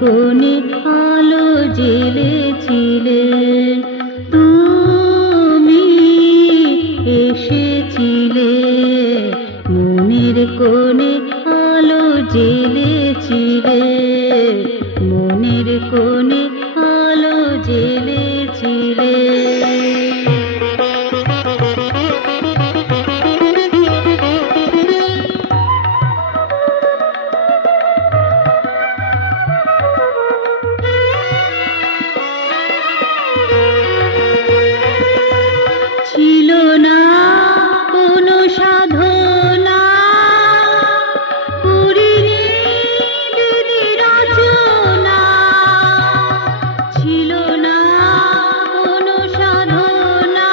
কোণে আলো জ্বেলেছিলে, তুমি এসেছিলে। মনের কোণে আলো জ্বেলেছিলে, মনের কোণে আলো জ্বেলেছিলে। ছিল না কোনো সাধনা, করিনি বিধি রচনা। ছিল না কোনো সাধনা,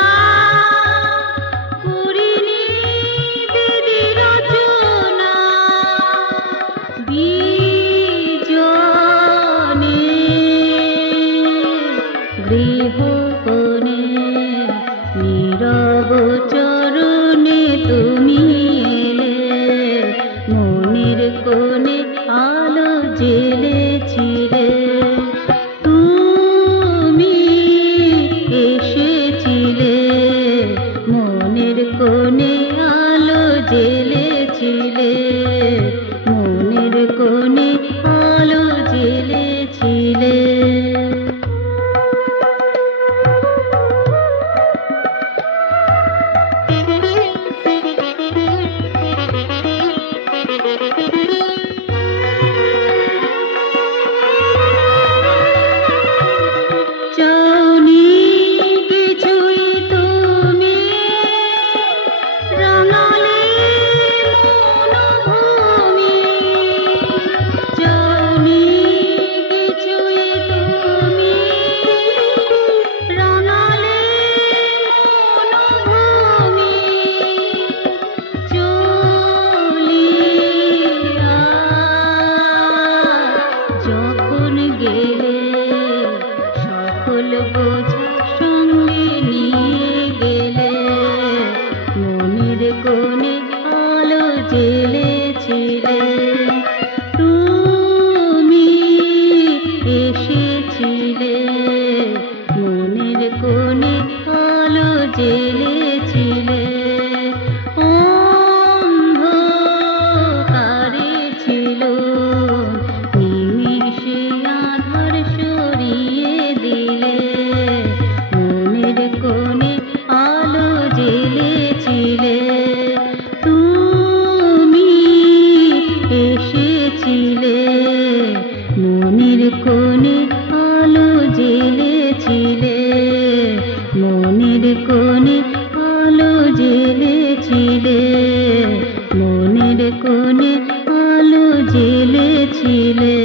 করিনি বিধি রচনা। বিজনে গৃহকোণে নীরব চরণে তুমি এলে, মনের কোণে আলো জ্বেলেছিলে। তুমি এসেছিলে, মনের কোণে আলো জ্বেলেছিলে, মনের কোণে আলো জ্বেলেছিলে। চাওনি কিছুই তুমি, রাঙালে মনোভূমি। চাওনি কিছুই তুমি, রাঙালে মনোভূমি। চলিয়া যখন গেলে, সকল বোঝা সঙ্গে নিয়ে গেলে, মনের কোণে আলো জ্বেলেছিলে। তুমি এসেছিলে, মনের কোণে আলো জ্বেলেছিলে। অন্ধকারে ছিল, নিমিষে আধার সরিয়ে দিলে, মনের কোণে আলো জ্বেলেছিলে। তুমি এসেছিলে, মনের কোণে আলো জ্বেলেছিলে, মনের কোণে আলো জ্বেলেছিলে, মনের কোণে আলো জ্বেলেছিলে।